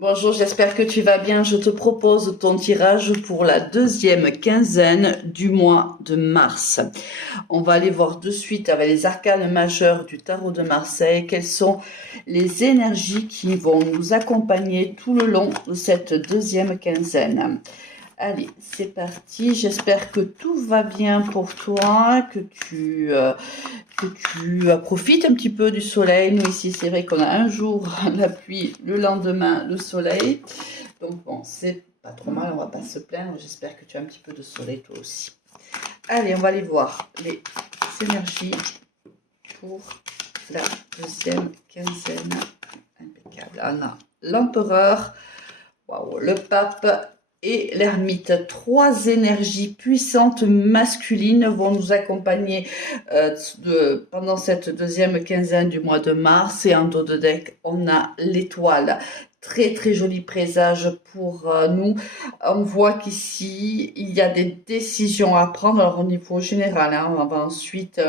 Bonjour, j'espère que tu vas bien. Je te propose ton tirage pour la deuxième quinzaine du mois de mars. On va aller voir de suite avec les arcanes majeures du tarot de Marseille quelles sont les énergies qui vont nous accompagner tout le long de cette deuxième quinzaine. Allez, c'est parti. J'espère que tout va bien pour toi, que tu profites un petit peu du soleil. Nous, ici, c'est vrai qu'on a un jour la pluie, le lendemain, le soleil. Donc, bon, c'est pas trop mal, on va pas se plaindre. J'espère que tu as un petit peu de soleil, toi aussi. Allez, on va aller voir les énergies pour la deuxième quinzaine. Impeccable. On a l'empereur, waouh, le pape et l'ermite. Trois énergies puissantes masculines vont nous accompagner pendant cette deuxième quinzaine du mois de mars. Et en dos de deck, on a l'étoile. Très très joli présage pour nous. On voit qu'ici, il y a des décisions à prendre. Alors au niveau général, hein, on va ensuite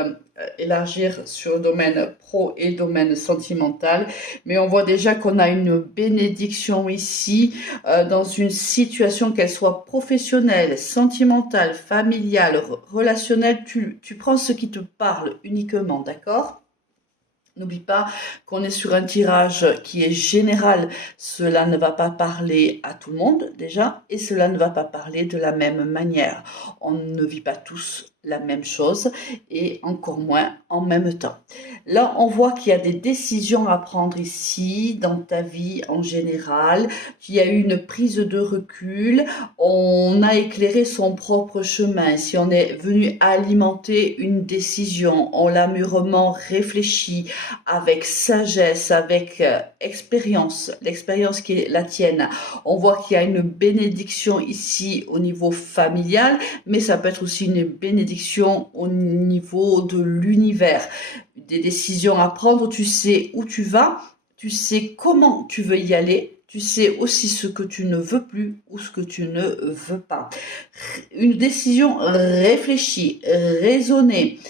élargir sur le domaine pro et domaine sentimental. Mais on voit déjà qu'on a une bénédiction ici dans une situation, qu'elle soit professionnelle, sentimentale, familiale, relationnelle. Tu prends ce qui te parle uniquement, d'accord ? N'oublie pas qu'on est sur un tirage qui est général. Cela ne va pas parler à tout le monde déjà et cela ne va pas parler de la même manière. On ne vit pas tous la même chose et encore moins en même temps. Là, on voit qu'il y a des décisions à prendre ici dans ta vie en général. Il y a eu une prise de recul. On a éclairé son propre chemin. Si on est venu alimenter une décision, on l'a mûrement réfléchi, avec sagesse, avec expérience, l'expérience qui est la tienne. On voit qu'il y a une bénédiction ici au niveau familial, mais ça peut être aussi une bénédiction au niveau de l'univers. Des décisions à prendre, tu sais où tu vas, tu sais comment tu veux y aller, tu sais aussi ce que tu ne veux plus ou ce que tu ne veux pas. Une décision réfléchie, raisonnée,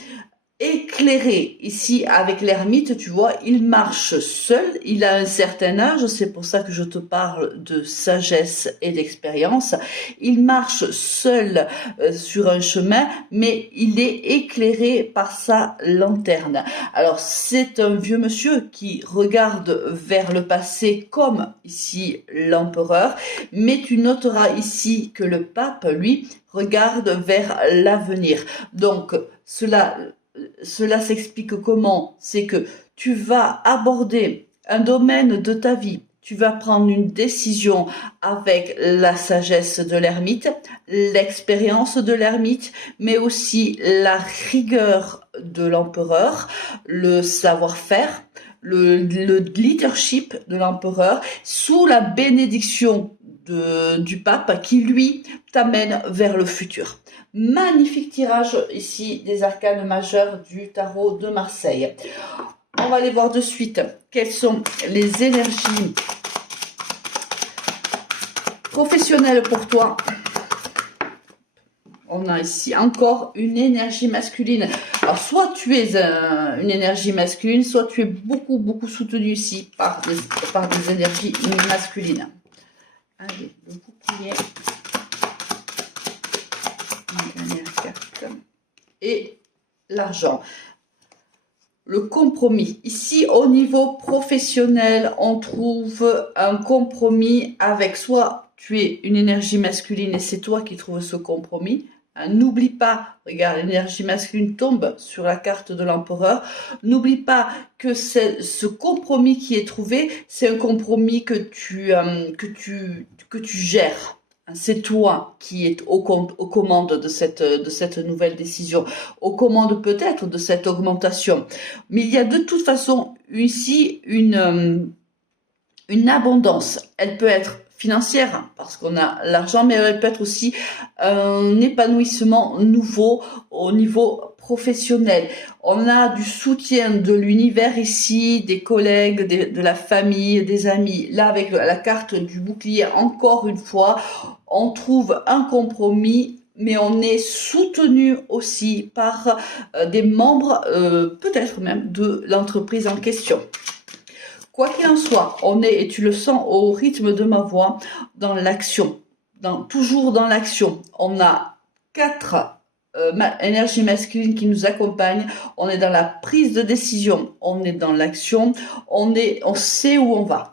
éclairé. Ici, avec l'ermite, tu vois, il marche seul, il a un certain âge, c'est pour ça que je te parle de sagesse et d'expérience. Il marche seul sur un chemin, mais il est éclairé par sa lanterne. Alors, c'est un vieux monsieur qui regarde vers le passé comme ici l'empereur, mais tu noteras ici que le pape, lui, regarde vers l'avenir. Donc, cela s'explique comment? C'est que tu vas aborder un domaine de ta vie, tu vas prendre une décision avec la sagesse de l'ermite, l'expérience de l'ermite, mais aussi la rigueur de l'empereur, le savoir-faire, le leadership de l'empereur, sous la bénédiction du pape qui, lui, t'amène vers le futur. Magnifique tirage ici des arcanes majeurs du tarot de Marseille. On va aller voir de suite quelles sont les énergies professionnelles pour toi. On a ici encore une énergie masculine. Alors, soit tu es une énergie masculine, soit tu es beaucoup soutenu ici par des énergies masculines. Allez, le bouclier. Une dernière carte. Et l'argent. Le compromis. Ici, au niveau professionnel, on trouve un compromis avec soit tu es une énergie masculine et c'est toi qui trouves ce compromis. N'oublie pas, regarde, l'énergie masculine tombe sur la carte de l'empereur. N'oublie pas que ce compromis qui est trouvé, c'est un compromis que tu gères. C'est toi qui es aux commandes de cette nouvelle décision, aux commandes peut-être de cette augmentation. Mais il y a de toute façon ici une abondance. Elle peut être financière, parce qu'on a l'argent, mais elle peut être aussi un épanouissement nouveau au niveau professionnel. On a du soutien de l'univers ici, des collègues, de la famille, des amis. Là, avec la carte du bouclier, encore une fois, on trouve un compromis, mais on est soutenu aussi par des membres, peut-être même de l'entreprise en question. Quoi qu'il en soit, on est, et tu le sens au rythme de ma voix, dans l'action, toujours dans l'action. On a 4 énergies masculines qui nous accompagnent. On est dans la prise de décision, on est dans l'action, on sait où on va.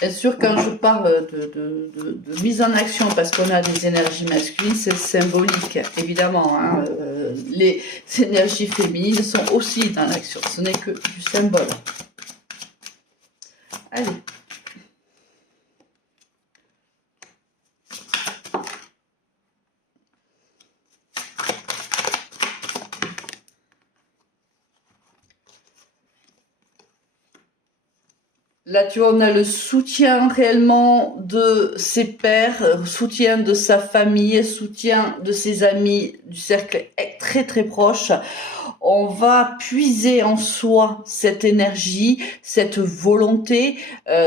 Bien sûr, quand je parle de mise en action, parce qu'on a des énergies masculines, c'est symbolique, évidemment. Hein, les énergies féminines sont aussi dans l'action, ce n'est que du symbole. Allez. Là, tu vois, on a le soutien réellement de ses pairs, soutien de sa famille, soutien de ses amis, du cercle très très proche. On va puiser en soi cette énergie, cette volonté,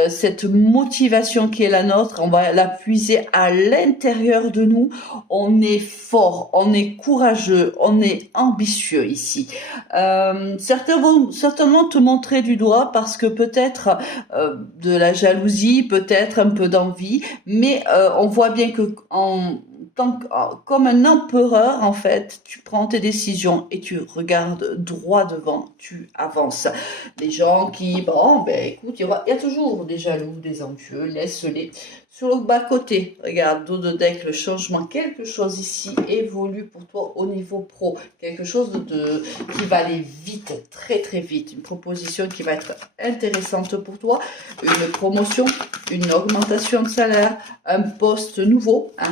cette motivation qui est la nôtre. On va la puiser à l'intérieur de nous. On est fort, on est courageux, on est ambitieux ici. Certains vont certainement te montrer du doigt parce que peut-être de la jalousie, peut-être un peu d'envie, mais on voit bien que comme un empereur, en fait, tu prends tes décisions et tu regardes droit devant, tu avances. Les gens qui, bon, ben écoute, il y a toujours des jaloux, des envieux, laisse-les. Sur le bas-côté, regarde, dos de deck, le changement, quelque chose ici évolue pour toi au niveau pro. Quelque chose qui va aller vite, très très vite. Une proposition qui va être intéressante pour toi. Une promotion, une augmentation de salaire, un poste nouveau. Hein.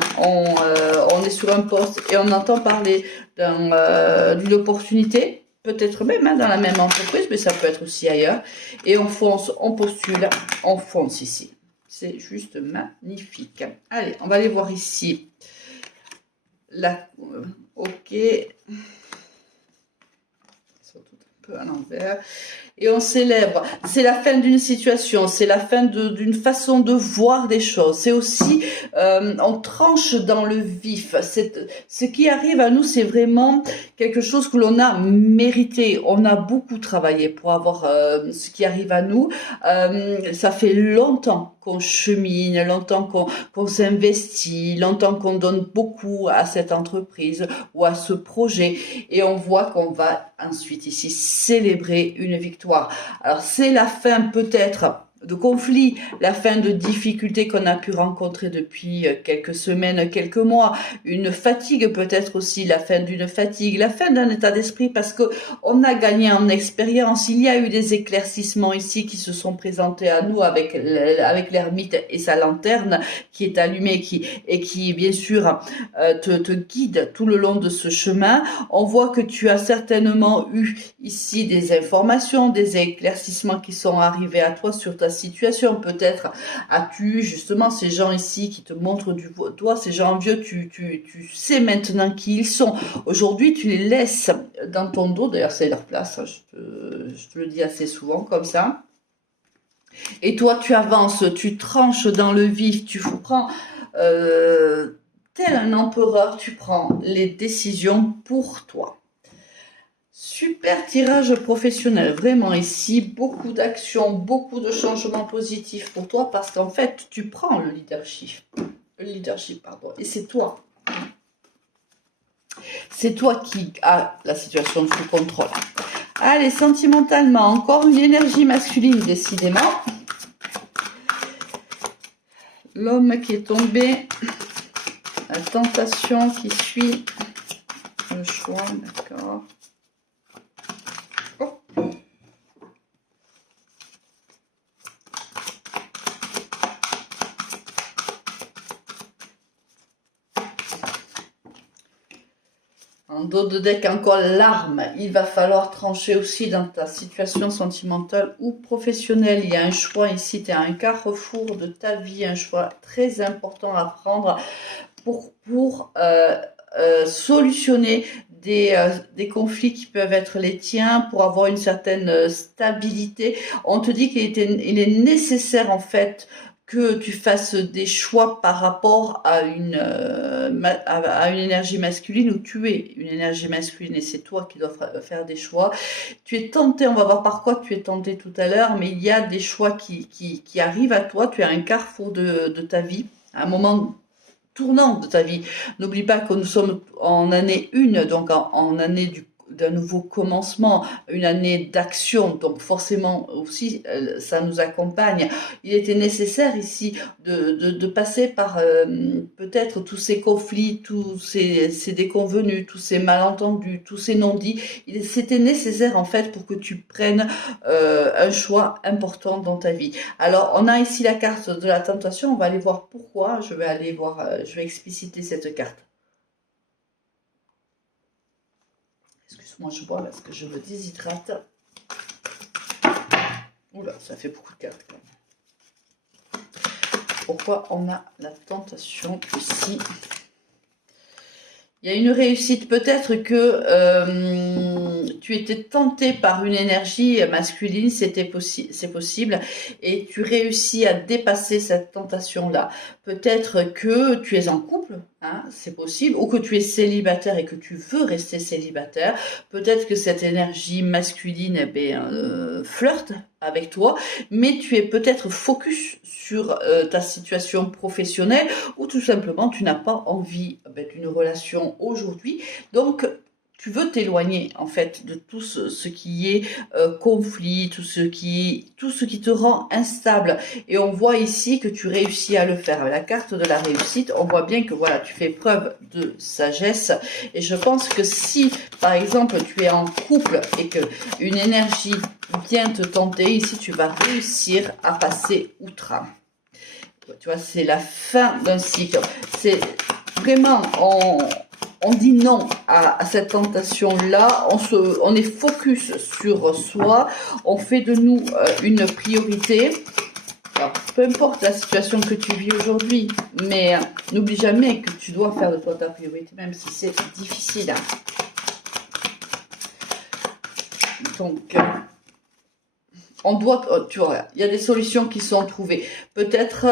On est sur un poste et on entend parler d'une opportunité. Peut-être même dans la même entreprise, mais ça peut être aussi ailleurs. Et on fonce, on postule, on fonce ici. C'est juste magnifique. Allez, on va aller voir ici. Ok. Ils sont tout un peu à l'envers. Et on célèbre. C'est la fin d'une situation, c'est la fin d'une façon de voir des choses. C'est aussi, on tranche dans le vif. Ce qui arrive à nous, c'est vraiment quelque chose que l'on a mérité. On a beaucoup travaillé pour avoir ce qui arrive à nous. Ça fait longtemps qu'on chemine, longtemps qu'on s'investit, longtemps qu'on donne beaucoup à cette entreprise ou à ce projet. Et on voit qu'on va ensuite ici célébrer une victoire. Alors c'est la fin peut-être de conflits, la fin de difficultés qu'on a pu rencontrer depuis quelques semaines, quelques mois, une fatigue peut-être aussi, la fin d'une fatigue, la fin d'un état d'esprit parce que on a gagné en expérience, il y a eu des éclaircissements ici qui se sont présentés à nous avec l'ermite et sa lanterne qui est allumée qui bien sûr te guide tout le long de ce chemin. On voit que tu as certainement eu ici des informations, des éclaircissements qui sont arrivés à toi sur ta situation. Peut-être as-tu justement ces gens ici qui te montrent du doigt, ces gens vieux, tu sais maintenant qui ils sont. Aujourd'hui, tu les laisses dans ton dos. D'ailleurs, c'est leur place. Hein, je te le dis assez souvent comme ça. Et toi, tu avances, tu tranches dans le vif, tu prends... tel un empereur, tu prends les décisions pour toi. Super tirage professionnel, vraiment ici, beaucoup d'actions, beaucoup de changements positifs pour toi parce qu'en fait, tu prends le leadership, et c'est toi. C'est toi qui as la situation sous contrôle. Allez, sentimentalement, encore une énergie masculine, décidément. L'homme qui est tombé, la tentation qui suit le choix, d'accord. En dos de deck, encore l'arme. Il va falloir trancher aussi dans ta situation sentimentale ou professionnelle. Il y a un choix ici, tu es à un carrefour de ta vie, un choix très important à prendre pour solutionner des conflits qui peuvent être les tiens, pour avoir une certaine stabilité. On te dit qu'il est nécessaire en fait que tu fasses des choix par rapport à à une énergie masculine où tu es une énergie masculine et c'est toi qui dois faire des choix. Tu es tenté, on va voir par quoi tu es tenté tout à l'heure, mais il y a des choix qui arrivent à toi. Tu as un carrefour de ta vie, un moment tournant de ta vie. N'oublie pas que nous sommes en année 1, donc en année d'un nouveau commencement, une année d'action, donc forcément aussi ça nous accompagne. Il était nécessaire ici de passer par peut-être tous ces conflits, tous ces déconvenus, tous ces malentendus, tous ces non-dits. C'était nécessaire en fait pour que tu prennes un choix important dans ta vie. Alors on a ici la carte de la tentation, on va aller voir pourquoi, je vais expliciter cette carte. Excuse-moi, je bois parce que je me déshydrate. Oula, ça fait beaucoup de cartes quand même. Pourquoi on a la tentation ici? Il y a une réussite, peut-être que tu étais tenté par une énergie masculine, c'est possible, et tu réussis à dépasser cette tentation-là. Peut-être que tu es en couple, hein, c'est possible, ou que tu es célibataire et que tu veux rester célibataire. Peut-être que cette énergie masculine flirte avec toi, mais tu es peut-être focus sur ta situation professionnelle ou tout simplement tu n'as pas envie d'une relation aujourd'hui. Donc tu veux t'éloigner en fait de tout ce qui est conflit, tout ce qui te rend instable. Et on voit ici que tu réussis à le faire. Avec la carte de la réussite, on voit bien que voilà, tu fais preuve de sagesse. Et je pense que si, par exemple, tu es en couple et que une énergie vient te tenter, ici tu vas réussir à passer outre. Tu vois, c'est la fin d'un cycle. C'est vraiment, on dit non à cette tentation-là. On est focus sur soi. On fait de nous une priorité. Alors, peu importe la situation que tu vis aujourd'hui, mais n'oublie jamais que tu dois faire de toi ta priorité, même si c'est difficile. Donc, on doit, tu vois, il y a des solutions qui sont trouvées. Peut-être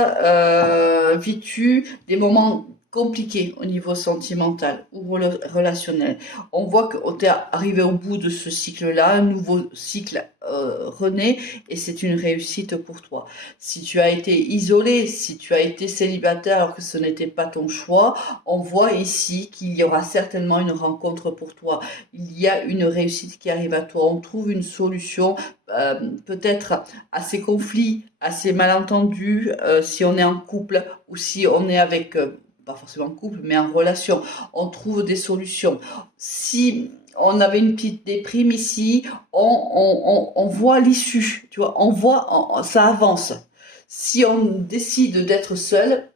vis-tu des moments compliqués au niveau sentimental ou relationnel. On voit que tu es arrivé au bout de ce cycle-là, un nouveau cycle renaît et c'est une réussite pour toi. Si tu as été isolé, si tu as été célibataire alors que ce n'était pas ton choix, on voit ici qu'il y aura certainement une rencontre pour toi. Il y a une réussite qui arrive à toi. On trouve une solution peut-être à ces conflits, à ces malentendus, si on est en couple ou si on est avec, pas forcément en couple, mais en relation, on trouve des solutions. Si on avait une petite déprime ici, on voit l'issue, tu vois, on voit, ça avance. Si on décide d'être seul,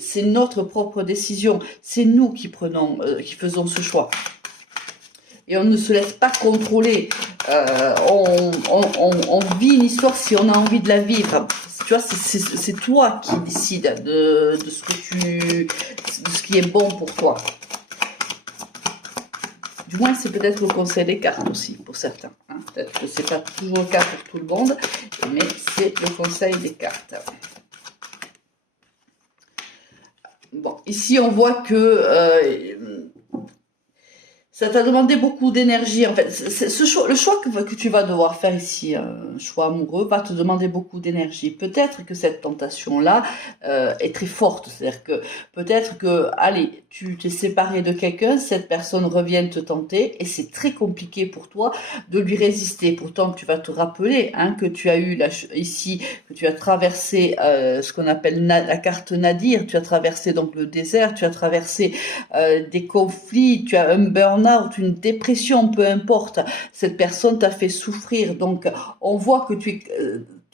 c'est notre propre décision, c'est nous qui qui faisons ce choix. Et on ne se laisse pas contrôler. On vit une histoire si on a envie de la vivre. Tu vois, c'est toi qui décides de ce qui est bon pour toi. Du moins, c'est peut-être le conseil des cartes aussi, pour certains. Hein. Peut-être que c'est pas toujours le cas pour tout le monde, mais c'est le conseil des cartes. Bon, ici, on voit que ça t'a demandé beaucoup d'énergie. En fait, le choix que tu vas devoir faire ici, un choix amoureux, va te demander beaucoup d'énergie. Peut-être que cette tentation-là est très forte. C'est-à-dire que peut-être que, allez, tu t'es séparé de quelqu'un, cette personne revient te tenter et c'est très compliqué pour toi de lui résister. Pourtant, tu vas te rappeler que tu as eu ici, que tu as traversé ce qu'on appelle la carte Nadir. Tu as traversé donc le désert, tu as traversé des conflits, tu as un burn-out, une dépression, peu importe, cette personne t'a fait souffrir. Donc, on voit que tu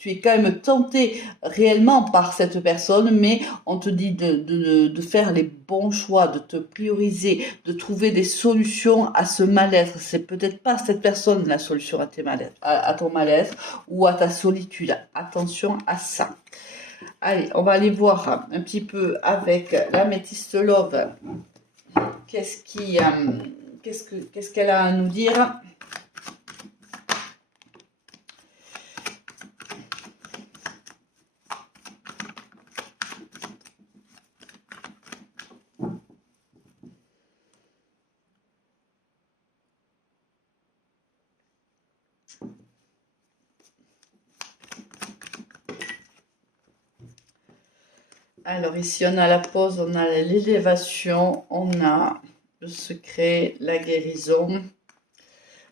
es quand même tenté réellement par cette personne, mais on te dit de faire les bons choix, de te prioriser, de trouver des solutions à ce mal-être. C'est peut-être pas cette personne la solution à ton mal-être ou à ta solitude. Attention à ça. Allez, on va aller voir un petit peu avec l'améthyste Love. Qu'est-ce qu'elle a à nous dire? Alors ici, on a la pause, on a l'élévation, on a le secret, la guérison,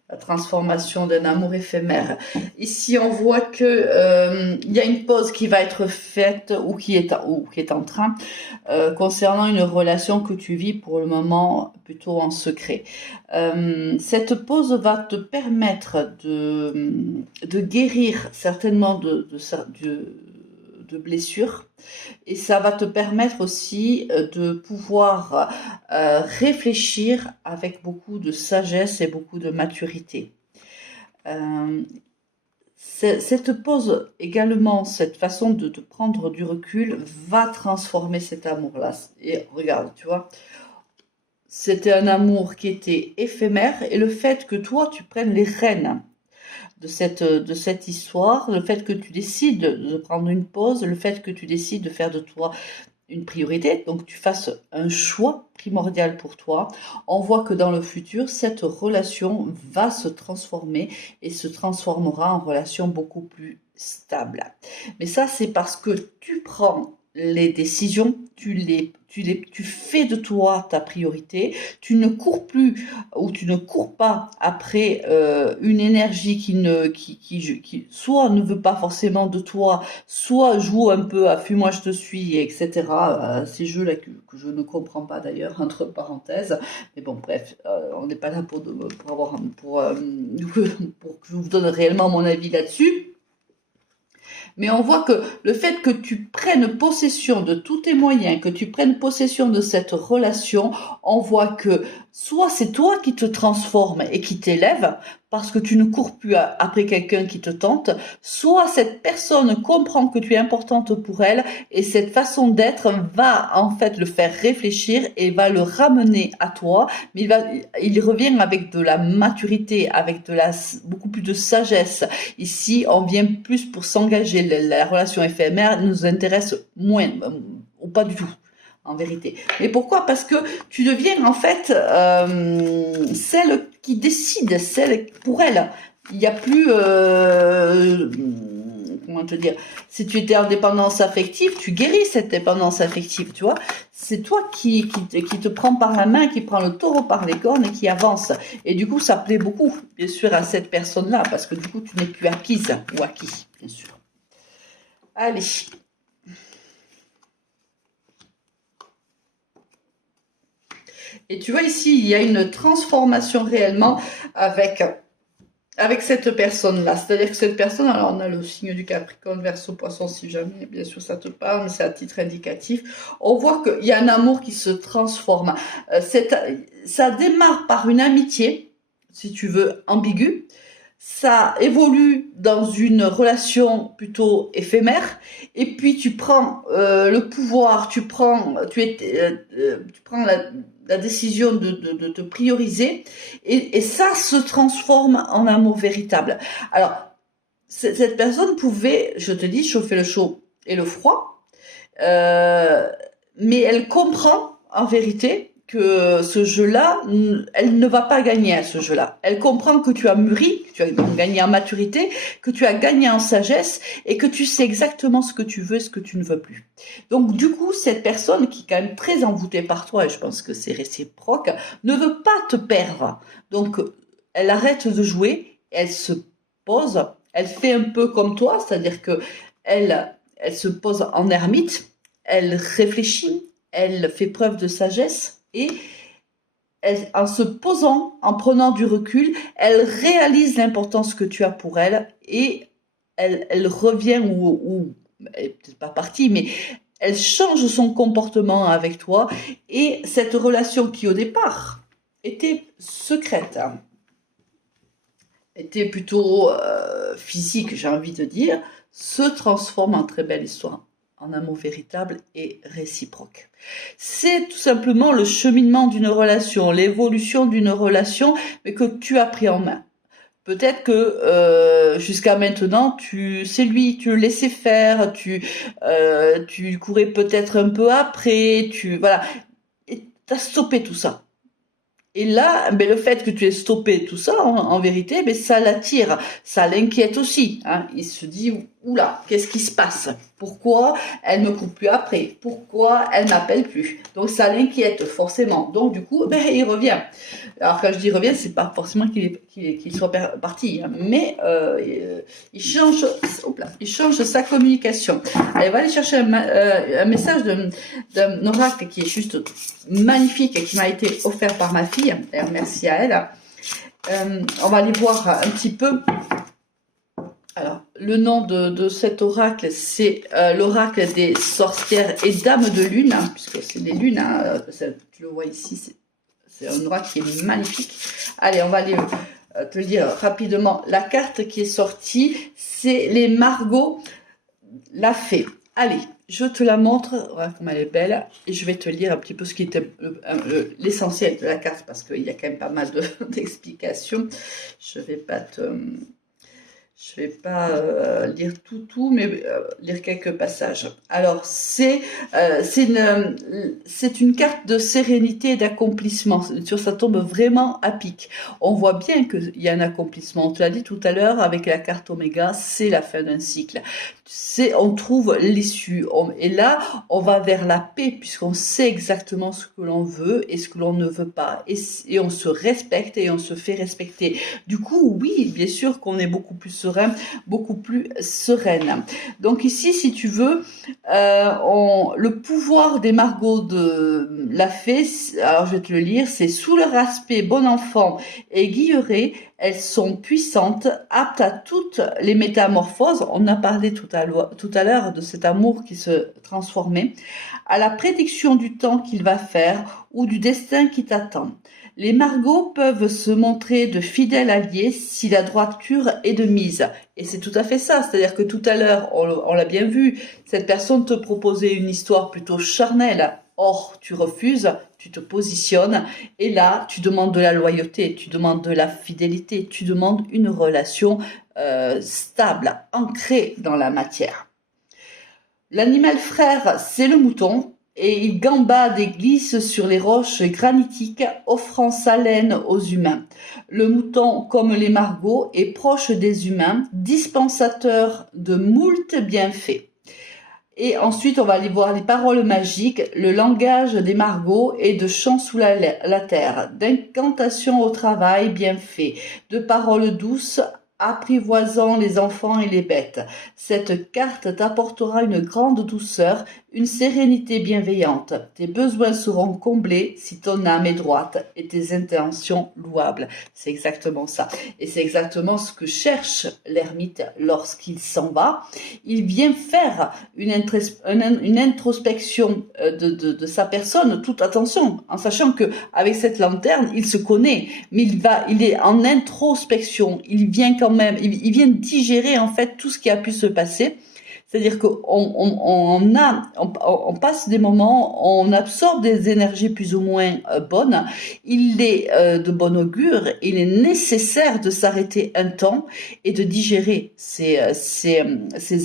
la transformation d'un amour éphémère. Ici, on voit que il y a une pause qui va être faite ou qui est en train concernant une relation que tu vis pour le moment plutôt en secret. Cette pause va te permettre de guérir certainement de blessures, et ça va te permettre aussi de pouvoir réfléchir avec beaucoup de sagesse et beaucoup de maturité. Cette pause également, cette façon de prendre du recul va transformer cet amour-là. Et regarde, tu vois, c'était un amour qui était éphémère, et le fait que toi, tu prennes les rênes de cette histoire, le fait que tu décides de prendre une pause, le fait que tu décides de faire de toi une priorité, donc tu fasses un choix primordial pour toi, on voit que dans le futur, cette relation va se transformer et se transformera en relation beaucoup plus stable. Mais ça, c'est parce que tu prends les décisions, tu fais de toi ta priorité, tu ne cours plus ou tu ne cours pas après une énergie qui soit ne veut pas forcément de toi, soit joue un peu à fuis-moi je te suis, etc. Ces jeux-là que je ne comprends pas d'ailleurs, entre parenthèses. Mais bon, bref, on n'est pas là pour que je vous donne réellement mon avis là-dessus. Mais on voit que le fait que tu prennes possession de tous tes moyens, que tu prennes possession de cette relation, on voit que soit c'est toi qui te transformes et qui t'élève, parce que tu ne cours plus après quelqu'un qui te tente, soit cette personne comprend que tu es importante pour elle, et cette façon d'être va en fait le faire réfléchir et va le ramener à toi, mais il revient avec de la maturité, avec beaucoup plus de sagesse. Ici, on vient plus pour s'engager. La relation éphémère nous intéresse moins, ou pas du tout, en vérité. Mais pourquoi? Parce que tu deviens en fait celle qui décide, celle pour elle. Il n'y a plus, comment te dire, si tu étais en dépendance affective, tu guéris cette dépendance affective, tu vois. C'est toi qui te prends par la main, qui prend le taureau par les cornes et qui avance. Et du coup, ça plaît beaucoup, bien sûr, à cette personne-là, parce que du coup, tu n'es plus acquise ou acquis, bien sûr. Allez. Et tu vois ici, il y a une transformation réellement avec cette personne-là. C'est-à-dire que cette personne, alors on a le signe du Capricorne, Verseau, Poisson, si jamais, bien sûr, ça te parle, mais c'est à titre indicatif. On voit qu'il y a un amour qui se transforme. Ça démarre par une amitié, si tu veux, ambiguë. Ça évolue dans une relation plutôt éphémère, et puis tu prends le pouvoir, tu prends la décision de te prioriser, et ça se transforme en amour véritable. Alors, cette personne pouvait, je te dis, chauffer le chaud et le froid, mais elle comprend en vérité que ce jeu-là, elle ne va pas gagner à ce jeu-là. Elle comprend que tu as mûri, que tu as donc gagné en maturité, que tu as gagné en sagesse, et que tu sais exactement ce que tu veux et ce que tu ne veux plus. Donc du coup, cette personne qui est quand même très envoûtée par toi, et je pense que c'est réciproque, ne veut pas te perdre. Donc elle arrête de jouer, elle se pose, elle fait un peu comme toi, c'est-à-dire que elle se pose en ermite, elle réfléchit, elle fait preuve de sagesse, et en se posant, en prenant du recul, elle réalise l'importance que tu as pour elle, et elle revient, ou elle n'est peut-être pas partie, mais elle change son comportement avec toi, et cette relation qui au départ était secrète, était plutôt physique, j'ai envie de dire, se transforme en très belle histoire, en amour véritable et réciproque. C'est tout simplement le cheminement d'une relation, l'évolution d'une relation, mais que tu as pris en main. Peut-être que jusqu'à maintenant, c'est lui, tu le laissais faire, tu courais peut-être un peu après, voilà, et t'as stoppé tout ça. Et là, le fait que tu aies stoppé tout ça, en vérité, ça l'attire, ça l'inquiète aussi. Hein. Il se dit, oula, qu'est-ce qui se passe? Pourquoi elle ne coupe plus après? Pourquoi elle m'appelle plus? Donc ça l'inquiète forcément. Donc du coup, ben, il revient. Alors quand je dis revient, c'est pas forcément qu'il soit parti, hein, mais il change sa communication. Elle va aller chercher un message d'un oracle qui est juste magnifique et qui m'a été offert par ma fille. D'ailleurs, merci à elle. On va aller voir un petit peu. Alors, le nom de cet oracle, c'est l'oracle des sorcières et dames de lune, hein, puisque c'est des lunes, hein, tu le vois ici, c'est un oracle qui est magnifique. Allez, on va aller te dire rapidement. La carte qui est sortie, c'est les Margot, la fée. Allez, je te la montre, voilà comme elle est belle, et je vais te lire un petit peu ce qui était l'essentiel de la carte, parce qu'il y a quand même pas mal d'explications. Je vais pas lire tout, mais lire quelques passages. Alors, c'est une carte de sérénité et d'accomplissement. Sur ça tombe vraiment à pic. On voit bien qu'il y a un accomplissement. On te l'a dit tout à l'heure, avec la carte Oméga, c'est la fin d'un cycle. On trouve l'issue. Et là, on va vers la paix, puisqu'on sait exactement ce que l'on veut et ce que l'on ne veut pas. Et on se respecte et on se fait respecter. Du coup, oui, bien sûr qu'on est beaucoup plus serein, beaucoup plus sereine. Donc ici, si tu veux, le pouvoir des Margot de la fée, alors je vais te le lire, c'est sous leur aspect bon enfant et guilleret, elles sont puissantes, aptes à toutes les métamorphoses. On a parlé tout à l'heure de cet amour qui se transformait, à la prédiction du temps qu'il va faire ou du destin qui t'attend. Les Margots peuvent se montrer de fidèles alliés si la droiture est de mise. Et c'est tout à fait ça, c'est-à-dire que tout à l'heure, on l'a bien vu, cette personne te proposait une histoire plutôt charnelle. Or, tu refuses, tu te positionnes, et là, tu demandes de la loyauté, tu demandes de la fidélité, tu demandes une relation stable, ancrée dans la matière. L'animal frère, c'est le mouton, et il gambade et glisse sur les roches granitiques, offrant sa laine aux humains. Le mouton, comme les Margots, est proche des humains, dispensateur de moult bienfaits. Et ensuite, on va aller voir les paroles magiques, le langage des Margots et de chants sous la terre, d'incantations au travail bien fait, de paroles douces, apprivoisant les enfants et les bêtes. Cette carte t'apportera une grande douceur, une sérénité bienveillante. Tes besoins seront comblés si ton âme est droite et tes intentions louables. C'est exactement ça. Et c'est exactement ce que cherche l'ermite lorsqu'il s'en va. Il vient faire une introspection de sa personne, toute attention, en sachant que avec cette lanterne, il se connaît, mais il est en introspection. Il vient quand même, il vient digérer en fait tout ce qui a pu se passer. C'est-à-dire qu'on passe des moments, on absorbe des énergies plus ou moins bonnes. Il est de bon augure, il est nécessaire de s'arrêter un temps et de digérer ces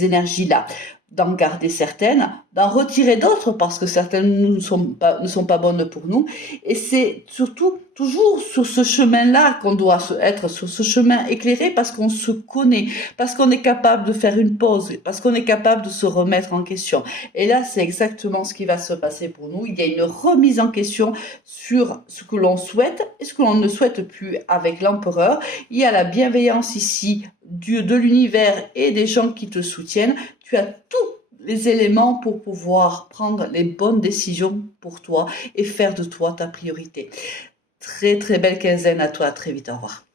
énergies-là, d'en garder certaines, d'en retirer d'autres parce que certaines ne sont pas bonnes pour nous. Et c'est surtout toujours sur ce chemin-là qu'on doit être, sur ce chemin éclairé, parce qu'on se connaît, parce qu'on est capable de faire une pause, parce qu'on est capable de se remettre en question. Et là, c'est exactement ce qui va se passer pour nous. Il y a une remise en question sur ce que l'on souhaite et ce que l'on ne souhaite plus avec l'empereur. Il y a la bienveillance ici de l'univers et des gens qui te soutiennent. Tu as tous les éléments pour pouvoir prendre les bonnes décisions pour toi et faire de toi ta priorité. Très très belle quinzaine à toi, à très vite, au revoir.